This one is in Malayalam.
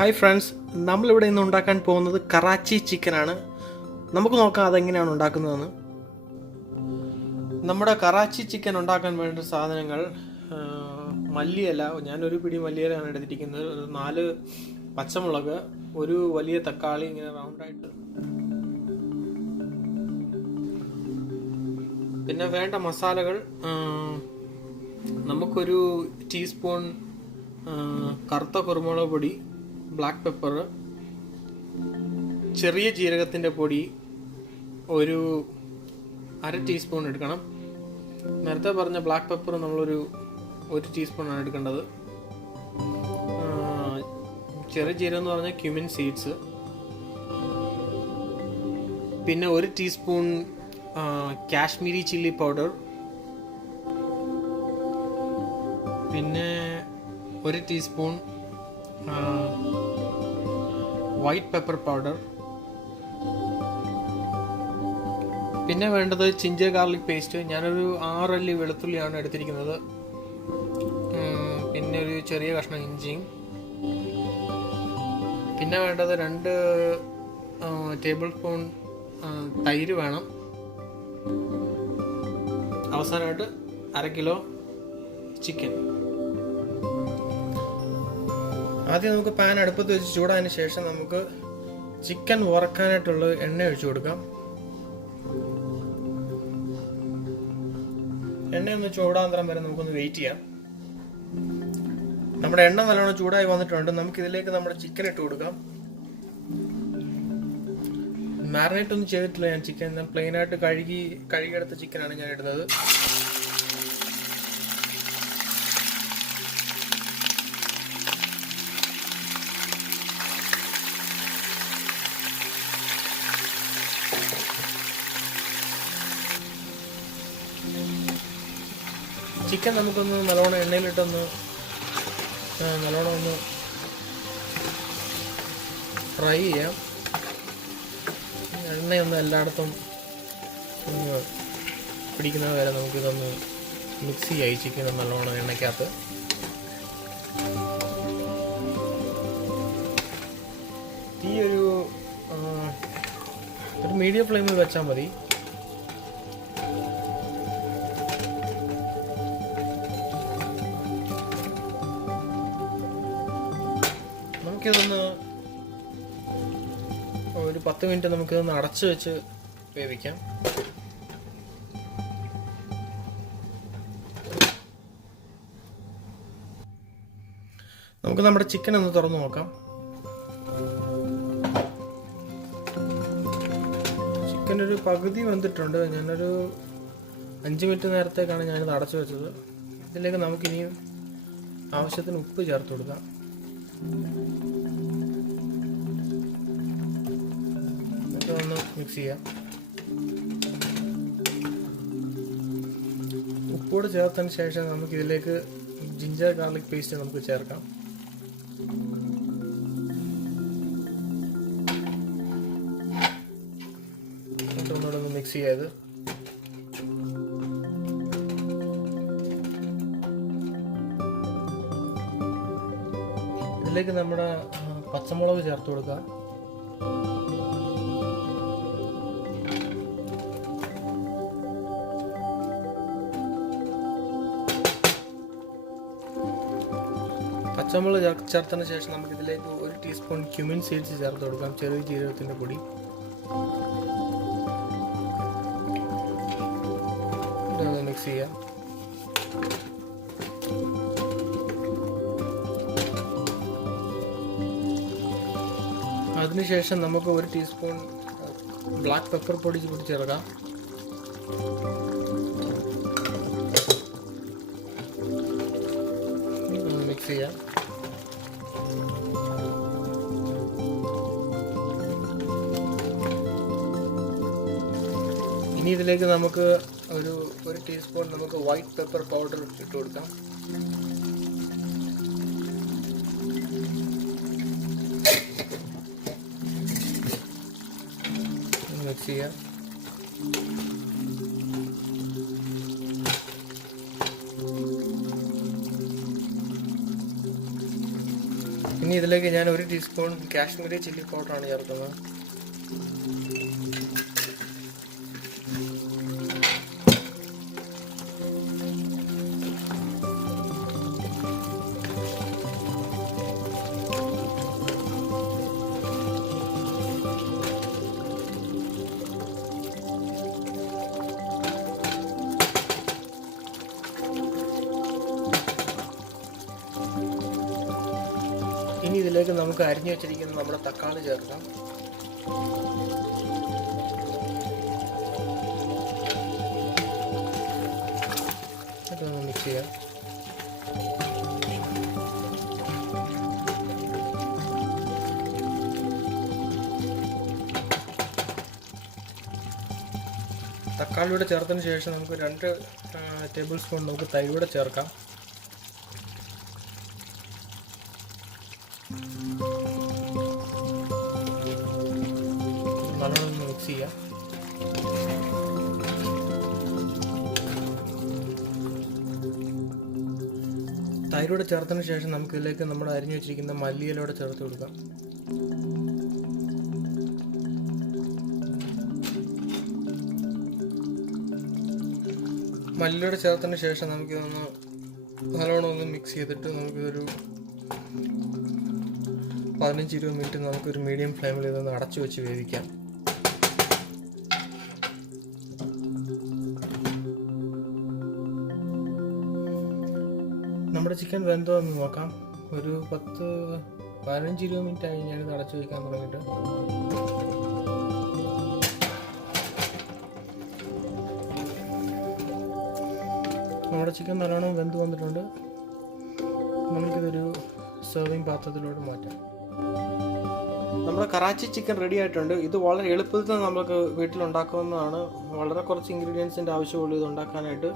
ഹായ് ഫ്രണ്ട്സ്, നമ്മളിവിടെ ഇന്ന് ഉണ്ടാക്കാൻ പോകുന്നത് കറാച്ചി ചിക്കനാണ്. നമുക്ക് നോക്കാം അതെങ്ങനെയാണ് ഉണ്ടാക്കുന്നതെന്ന്. നമ്മുടെ കറാച്ചി ചിക്കൻ ഉണ്ടാക്കാൻ വേണ്ട സാധനങ്ങൾ: മല്ലിയില, ഞാനൊരു പിടി മല്ലിയിലാണ് എടുത്തിരിക്കുന്നത്, 4 പച്ചമുളക്, ഒരു വലിയ തക്കാളി ഇങ്ങനെ റൗണ്ടായിട്ട്. പിന്നെ വേണ്ട മസാലകൾ: നമുക്കൊരു ടീസ്പൂൺ കറുത്ത കുരുമുളക് പൊടി, ബ്ലാക്ക് പെപ്പർ, ചെറിയ ജീരകത്തിൻ്റെ പൊടി ഒരു 1/2 ടീസ്പൂൺ എടുക്കണം. നേരത്തെ പറഞ്ഞ ബ്ലാക്ക് പെപ്പർ നമ്മളൊരു 1 ടീസ്പൂണാണ് എടുക്കേണ്ടത്. ചെറിയ ജീരകം എന്ന് പറഞ്ഞാൽ ക്യുമിൻ സീഡ്സ്. പിന്നെ 1 ടീസ്പൂൺ കാശ്മീരി ചില്ലി പൗഡർ. പിന്നെ 1 ടീസ്പൂൺ വൈറ്റ് പെപ്പർ പൗഡർ. പിന്നെ വേണ്ടത് ജിഞ്ചർ ഗാർലിക് പേസ്റ്റ്. ഞാനൊരു 6 അല്ലി വെളുത്തുള്ളിയാണ് എടുത്തിരിക്കുന്നത്. പിന്നെ ഒരു ചെറിയ കഷ്ണം ഇഞ്ചിയും. പിന്നെ വേണ്ടത് 2 ടേബിൾ സ്പൂൺ തൈര് വേണം. അവസാനമായിട്ട് 1/2 കിലോ ചിക്കൻ. ആദ്യം നമുക്ക് പാൻ അടുപ്പത്ത് വെച്ച് ചൂടായതിന് ശേഷം നമുക്ക് ചിക്കൻ വറക്കാനായിട്ടുള്ള എണ്ണ ഒഴിച്ചു കൊടുക്കാം. എണ്ണയൊന്ന് ചൂടാന്തരം വരെ നമുക്കൊന്ന് വെയിറ്റ് ചെയ്യാം. നമ്മുടെ എണ്ണ നല്ലോണം ചൂടായി വന്നിട്ടുണ്ട്. നമുക്കിതിലേക്ക് നമ്മുടെ ചിക്കൻ ഇട്ട് കൊടുക്കാം. മാരിനേറ്റ് ഒന്നും ചെയ്തിട്ടില്ല ഞാൻ ചിക്കൻ. പ്ലെയിനായിട്ട് കഴുകിയെടുത്ത ചിക്കനാണ് ഞാൻ ഇടുന്നത്. ചിക്കൻ നമുക്കൊന്ന് നല്ലോണം എണ്ണയിലിട്ടൊന്ന് നല്ലോണം ഒന്ന് ഫ്രൈ ചെയ്യാം. എണ്ണയൊന്ന് എല്ലായിടത്തും ഒന്ന് പിടിക്കുന്നത് വരെ നമുക്കിതൊന്ന് മിക്സ് ചെയ്യാം. ഈ ചിക്കൻ നല്ലോണം എണ്ണയ്ക്കകത്ത്. തീ ഒരു മീഡിയം ഫ്ലെയിമിൽ വെച്ചാൽ മതി. നമുക്കിതൊന്ന് ഒരു 10 മിനിറ്റ് നമുക്കിതൊന്ന് അടച്ചു വെച്ച് വേവിക്കാം. നമുക്ക് നമ്മുടെ ചിക്കൻ ഒന്ന് തുറന്നു നോക്കാം. ചിക്കൻ ഒരു പകുതി വെന്തിട്ടുണ്ട്. ഞാനൊരു 5 മിനിറ്റ് നേരത്തേക്കാണ് ഞാനിത് അടച്ചു വെച്ചത്. ഇതിലേക്ക് നമുക്കിനിയും ആവശ്യത്തിന് ഉപ്പ് ചേർത്ത് കൊടുക്കാം. ഒന്ന് മിക്സ് ചെയ്യാം. ഉപ്പോട് ചേർത്തതിന് ശേഷം നമുക്ക് ഇതിലേക്ക് ജിഞ്ചർ ഗാർലിക് പേസ്റ്റ് നമുക്ക് ചേർക്കാം. ഒന്നുകൂടെ ഒന്ന് മിക്സ് ചെയ്ത് ഇതിലേക്ക് നമ്മുടെ പച്ചമുളക് ചേർത്ത് കൊടുക്കാം. പച്ചമുളക് ചേർത്തതിന് ശേഷം നമുക്ക് ഇതിലേക്ക് 1 ടീസ്പൂൺ ക്യുമിൻ സീഡ്സ് ചേർത്ത് കൊടുക്കാം, ചെറിയ ജീരകത്തിൻ്റെ പൊടി. ഇതൊന്ന് മിക്സ് ചെയ്യാം. അതിനുശേഷം നമുക്ക് 1 ടീസ്പൂൺ ബ്ലാക്ക് പെപ്പർ പൊടി കൂടി ചേർക്കാം. മിക്സ് ചെയ്യാം. ഇനി ഇതിലേക്ക് നമുക്ക് ഒരു 1 ടീസ്പൂൺ നമുക്ക് വൈറ്റ് പെപ്പർ പൗഡർ ഇട്ട് കൊടുക്കാം. മിക്സ് ചെയ്യാം. ഇനി ഇതിലേക്ക് ഞാൻ 1 ടീസ്പൂൺ കാശ്മീരി ചില്ലി പൗഡറാണ് ചേർക്കുന്നത്. ഇനി ഇതിലേക്ക് നമുക്ക് അരിഞ്ഞു വെച്ചിരിക്കുന്ന നമ്മുടെ തക്കാളി ചേർക്കാം. ഇതൊന്ന് മിക്സ് ചെയ്യാം. തക്കാളിയുടെ ചേർത്തതിന് ശേഷം നമുക്ക് 2 ടേബിൾ സ്പൂൺ നമുക്ക് തൈര് ചേർക്കാം. നല്ലോണം മിക്സ് ചെയ്യാം. തൈരോടെ ചേർത്തതിന് ശേഷം നമുക്ക് ഇതിലേക്ക് നമ്മൾ അരിഞ്ഞു വെച്ചിരിക്കുന്ന മല്ലിയിലൂടെ ചേർത്ത് കൊടുക്കാം. മല്ലിയിലൂടെ ചേർത്തതിന് ശേഷം നമുക്കിതൊന്ന് നല്ലോണം ഒന്ന് മിക്സ് ചെയ്തിട്ട് നമുക്കിതൊരു 15-20 മിനിറ്റ് നമുക്കൊരു മീഡിയം ഫ്ലെയിമിൽ ഇതൊന്ന് അടച്ചു വെച്ച് വേവിക്കാം. നമ്മുടെ ചിക്കൻ വെന്തോ എന്ന് നോക്കാം. ഒരു 15-20 മിനിറ്റ് ആയി ഞാനിത് അടച്ചു വയ്ക്കാൻ തുടങ്ങിയിട്ട്. നമ്മുടെ ചിക്കൻ നല്ലോണം വെന്ത് വന്നിട്ടുണ്ട്. നമുക്കിതൊരു സെർവിങ് പാത്രത്തിലോട്ട് മാറ്റാം. നമ്മുടെ കറാച്ചി ചിക്കൻ റെഡി ആയിട്ടുണ്ട്. ഇത് വളരെ എളുപ്പത്തിൽ നമുക്ക് വീട്ടിലുണ്ടാക്കാവുന്നതാണ്. വളരെ കുറച്ച് ഇൻഗ്രീഡിയൻസിൻ്റെ ആവശ്യമുള്ളൂ ഇത് ഉണ്ടാക്കാനായിട്ട്.